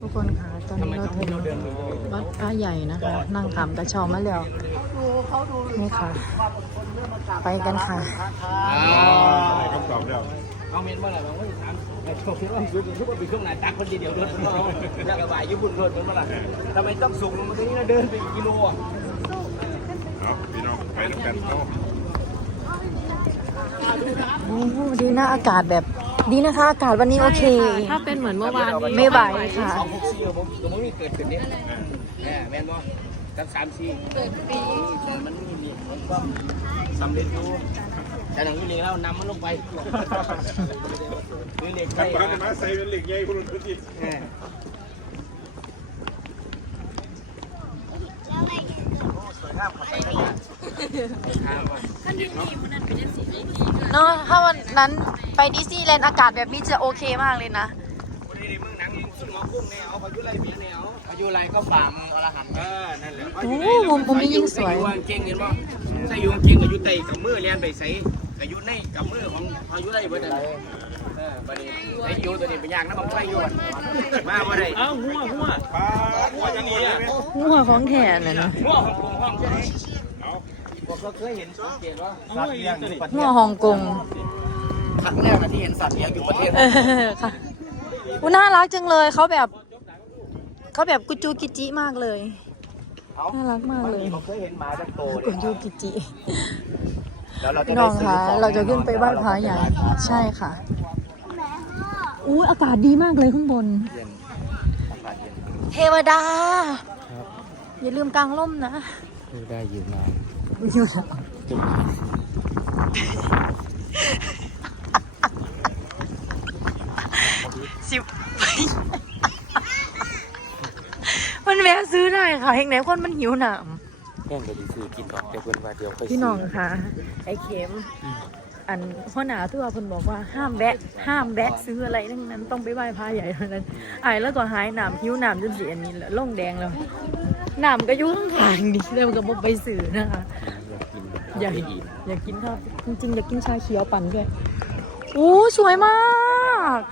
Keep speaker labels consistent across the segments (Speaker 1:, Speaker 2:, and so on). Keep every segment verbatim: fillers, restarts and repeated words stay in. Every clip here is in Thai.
Speaker 1: ทุกคนค่ะตอนนี้เราถึงวัดพระใหญ่นะคะนั่งขำกระชอมมาแล้วนี่ค่ะไปกันค่ะ
Speaker 2: คำตอบแล้วเอาเมนเมื่อไหร่บางวันถามไอ้โชคที่ว่าสุกทุกคนไปช่วงไหนตักคนเดียวเดินเนาะแล้วก็บ่ายญี่ปุ่นเดินเมื่อไหร่ทำไมต้องสูงลงมาตรงนี้นะเดินไปกิโลอ่ะครับพี่น้องไปด้วยกันเขา
Speaker 1: โอ้ดีนะอากาศแบบดีนะคะอากาศวันนี้โอเค
Speaker 3: ถ้าเป็นเหมือนเมื่อวานนี้
Speaker 1: ไม่ไหวค่ะ
Speaker 2: สองหกสี่ผมผมไม่มีเกิดขึ้นเนี่ยแม่แม่นบ่กับสามสี่เกิดปีมันไม่มีมันก็สำเร็จอยู่แต่หนังเหล็กแล้วนำมันลงไปเหล็กใช่ไหมมาใส่เป็นเหล็กใหญ่คุณลุงจิต
Speaker 1: เนาะถ้าวันนั้นไปดิสนีย์แลนด์อากาศแบบนี้จะโอเคมากเลยนะ
Speaker 2: วันนี้มึงหนังยิงสุดหมอกุ้งแนวพายุไรเพียงแนวพายุไรก็ฝ่ามอรหันต์เออนั่นแหละ
Speaker 1: โอ้มุมมุมนี้ยิ่งสวย
Speaker 2: เก่งเห็นป่ะใส่ยุงเก่งกับยุไตกับมือเลียนไปใส่กับยุในกับมือของพายุไรเบิดอะไรเออประเดี๋ยวไอ้ยูตัวนี้เป็นยางน้ำมันไฟยูมาว่าไรอ้าวหัวหัวหัวอย่างนี้อ่ะ
Speaker 1: หัวของแขนน่ะนะ
Speaker 2: หัวของกงห้องใช่ไหมผมก็เคยเห็นสังเกตว่าสัตว์เลี้ยง
Speaker 1: หัวฮ่องกง
Speaker 2: ครั้งแรกนะที่เห็นสัตว์เลี้ยงอยู่ประเทศ
Speaker 1: เออค่ะอุ้น่ารักจังเลยเขาแบบเขาแบบกุจูกิจิมากเลยน่ารักมากเลย
Speaker 2: ผมเคยเห็นหมาจากโต
Speaker 1: กุจูกิจิน้องคะเราจะขึ้นไปไหว้พระใหญ่ใช่ค่ะอู้อากาศดีมากเลยข้างบนเทวดาอย่าลืมกางร่มนะ
Speaker 2: ไม่ได้อยู่นาน
Speaker 1: อยู่นะสิบมันแวะซื้อหน่อยค่ะเห็นไหนคนมันหิวหนาม
Speaker 2: แค่ก็ดีซื้อกินก่อนเดี๋ยวเพิ่นว่าเดี๋ยวค่อย
Speaker 1: พี่น้องค่ะไอ้เข็มอันพ่อหนาทั่วเพิ่นบอกว่าห้ามแวะห้ามแวะซื้ออะไรทั้งนั้นต้องไปไหว้พระใหญ่เท่านั้นไอ้แล้วก็หายหนามหิวหนามจนเสียนี่แหละล่องแดงแล้วหนามก็ยุ่งทางดิเริ่มกับบ่ไปซื้อนะคะอยากอยากกินข้าวจริงๆอยากกินชาเขียวปั่นด้วยอู้สวยมาก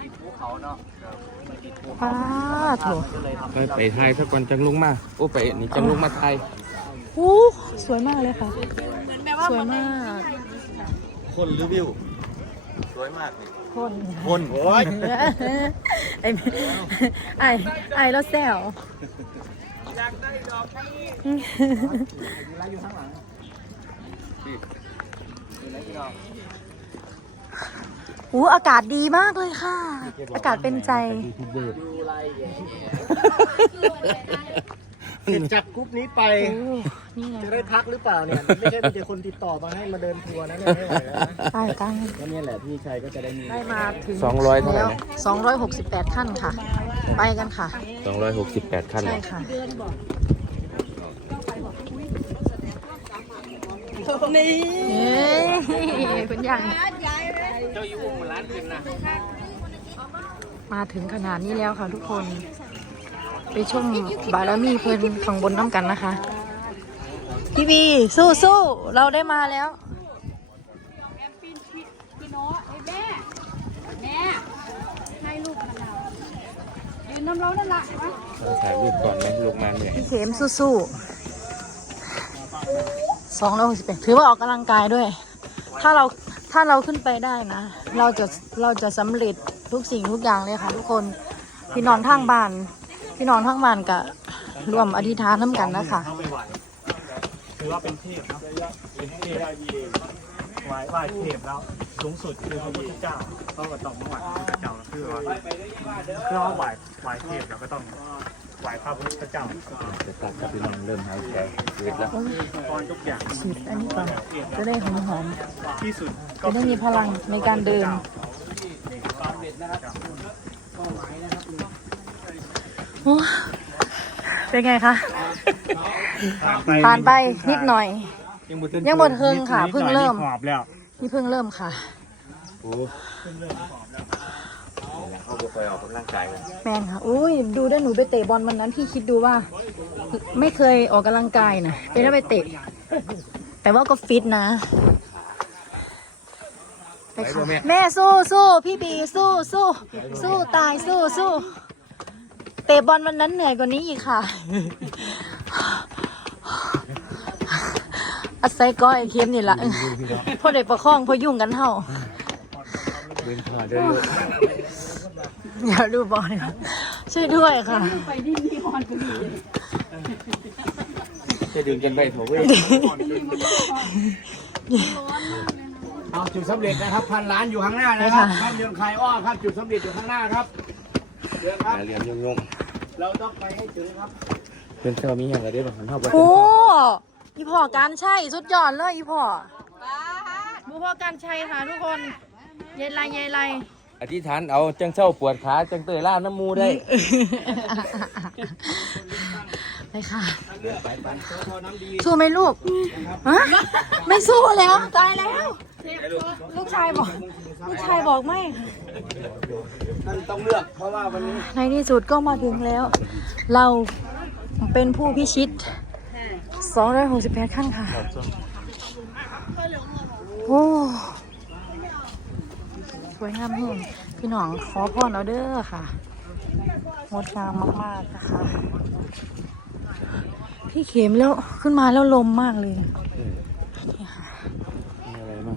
Speaker 1: ป้าโถ
Speaker 2: ไปไปไทยสักวันจังลุงมาโอ้ไปนี่จังลุงมาไทย
Speaker 1: อู้สวยมากเลยค่ะสวยมาก
Speaker 2: คนหรือวิวสวยมาก
Speaker 1: คน
Speaker 2: คนโอ้ย
Speaker 1: ไอ้ไอ้ไอ้แล้วแซว
Speaker 2: อยากได้ดอกนี้อยู่ข้างหลัง
Speaker 1: อู้อากาศดีมากเลยค่ะอากาศเป็นใจ
Speaker 2: จับกรุ๊ปนี้ไปจะได้พักหรือเปล่าเนี่ยไม่ใช่มีแต่คนติดต่อมาให้มาเดินทัวร์นะเนี่ย
Speaker 1: ใช่ตั้ง
Speaker 2: ก็เนี่ยแหละพี่ชัยก็จะได้มี
Speaker 1: ได้มาถึง
Speaker 2: สองร้อยเท่าไหร่
Speaker 1: สองร้อยหกสิบแปดขั้นค่ะไปกันค่ะ
Speaker 2: สองร้อยหกสิบแปดขั้น
Speaker 1: ใช่ค่ะนี่คุณยัง
Speaker 2: เจ้าอยู่วงร้านขึ้นนะ
Speaker 1: มาถึงขนาดนี้แล้วค่ะทุกคนไปชมบารมีเพื่อนข้างบนน้ำกันนะคะพี่บีสู้สู้เราได้มาแล้ว
Speaker 3: ยืนน้ำร้อนนั่นแหละ
Speaker 2: ถ่ายรูปก่อนไหมลงมาเนี่ย
Speaker 1: พี่เข็มสู้สู้สองร้อยหกสิบแปดถือว่าออกกำลังกายด้วยถ้าเราถ้าเราขึ้นไปได้นะเราจะเราจะสำเร็จทุกสิ่งทุกอย่างเลยค่ะทุกคนพี่นอนทางบ้านพี่นอนทางบ้านกับรวมอธิษฐานน้ำกันนะคะ
Speaker 4: ถือว่าเป็นเทพนะเป็นเทพไหว้ไหว้เทพแล้วสูงสุดคือพระพุทธเจ้าเขาก็ต้องไหว้พระพุทธเจ้าคือว่าคือว่าไหว้ไหว้เทพเราก็ต้องไหว้พระพุทธเจ้า
Speaker 2: จะตัดกับพี่น้องเริ่มหายใจชีวิตแล้ว
Speaker 4: ตอนทุกอย่าง
Speaker 1: ฉีดอันนี้ก่อนจะได้หอมหอม
Speaker 4: ที่สุด
Speaker 1: จะได้มีพลังในการเดินเป็นไงคะผ่านไปนิดหน่อยยังหมดเพิ่งค่ะเพิ่งเริ่มนี่เพิ่งเริ่มค่ะ
Speaker 2: เขาจะคอยออกกำลังกาย
Speaker 1: แมนค่ะอุ้ยดูได้หนูไปเตะบอลวันนั้นพี่คิดดูว่าไม่เคยออกกำลังกายนะไปได้ไปเตะแต่ว่าก็ฟิตนะไปค่ะแม่สู้สู้พี่บีสู้สู้สู้ตายสู้สู้เตะบอลวันนั้นเหนื่อยกว่านี้อีกค่ะอาศัยก้อยไอ้เค็มนี่ละพอเด็กประคองพอยุ่งกันเท่า
Speaker 2: เดินผ่านได้เลย
Speaker 1: อย่าดูบอลค่ะช่วยด้วยค่ะ
Speaker 3: ไปดินนีออนพอดี
Speaker 2: จะดึงกันไปโถเว้ยเอาจุดสำเร็จนะครับพันล้านอยู่ข้างหน้านะครับภาพยนตร์คลายอ้อครับจุดสำเร็จอยู่ข้างหน้าครับเดินครับเรียนยงยงเราต้องไปให้ถึงครับเป็นเธอมีอย่างไรได้บ้างเท่าไหร่
Speaker 1: โอ้อีพ่อการใช่สุดยอดเลยอีพ่อบูพ่อการใช่ค่ะทุกคนเย็นไรเย็นไร
Speaker 2: อธิษฐานเอาจังเช่าปวดขาจังเตยล่าน้ำมูได้
Speaker 1: ไปค่ะสู้ไหมลูกฮะไม่สู้แล้วตายแล้วลูกชายบอกลูกชายบอกไม่
Speaker 2: ท่านต้องเลือกเพราะว่าวันนี้
Speaker 1: ในที่สุดก็มาถึงแล้ว เราเป็นผู้พิชิตสองร้อยหกสิบแปดขั้นค่ะโอ้สวยงามแห่งพี่น้องขอพรเอาเด้อค่ะงดงามมากๆนะคะพี่เข็มแล้วขึ้นมาแล้วลมมากเลยนี่ค่ะ
Speaker 2: มีอะไรบ้าง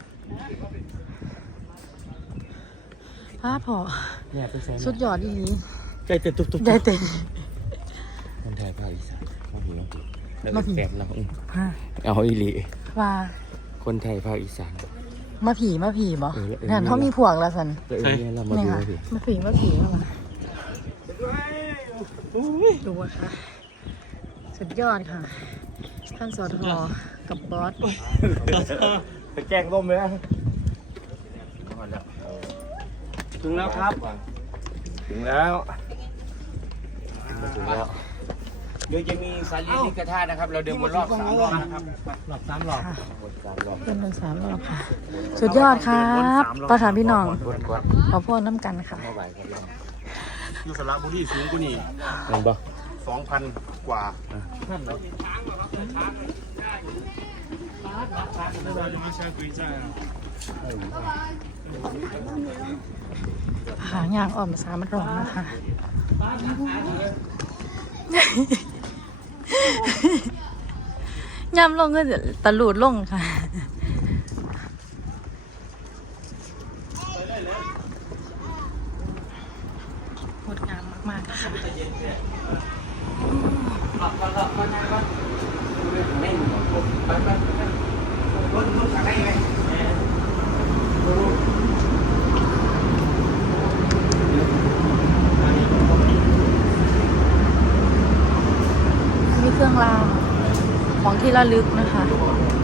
Speaker 1: พาพอ
Speaker 2: เนี่ยเป็นแสน
Speaker 1: สุดยอดอีหลี
Speaker 2: ใจเต้นตุ๊บตุ๊บ
Speaker 1: ได้เต็ม
Speaker 2: คนไทยภาคอีสานมาผีน้องแล้ว
Speaker 1: มา
Speaker 2: ก็
Speaker 1: ผี
Speaker 2: แสนเรา
Speaker 1: ฮะ
Speaker 2: เอาอีหลี
Speaker 1: ว่า
Speaker 2: คนไทยภาคอีสาน
Speaker 1: มาผีมาผีบ่
Speaker 2: เออเออ
Speaker 1: นั่นเขามีพวกแล้วสัน
Speaker 2: ตัวเองเนี่ยเรามา
Speaker 1: นี่
Speaker 2: ดู
Speaker 1: ค่ะ
Speaker 2: สิ
Speaker 1: มาผีมาผีแล้วมาดูอะค่ะ สุดยอดค่ะ ท่านสอทอกับบอส
Speaker 2: ไปแกล้งต้มเลยนะถึงแล้วครับ ถึงแล้วถึงแล้วเดี๋ยวจะมีสาลีนิกธาตุนะครับ เราเดินบนรอบสามรอบนะครับรอบสามรอบรอบสามรอบ
Speaker 1: เป็นหนึ่งสามรอบค่ะ สุดยอดครับประธานพี่น้อง
Speaker 2: บนก่อน
Speaker 1: ขอพ่อน้ำกันค่ะ
Speaker 2: เมื่อไหร่กัน
Speaker 5: อยู่สระบุรีสูงกว่านี่
Speaker 2: เห็นปะ
Speaker 5: สองพันกว่า
Speaker 2: นั่นเหรอ
Speaker 1: หางอย่างอ่อมสามรองนะคะยำลงก็จะตะลูดลงค่ะงดงามมากๆค่ะ มีเครื่องรางของที่ระลึกนะคะ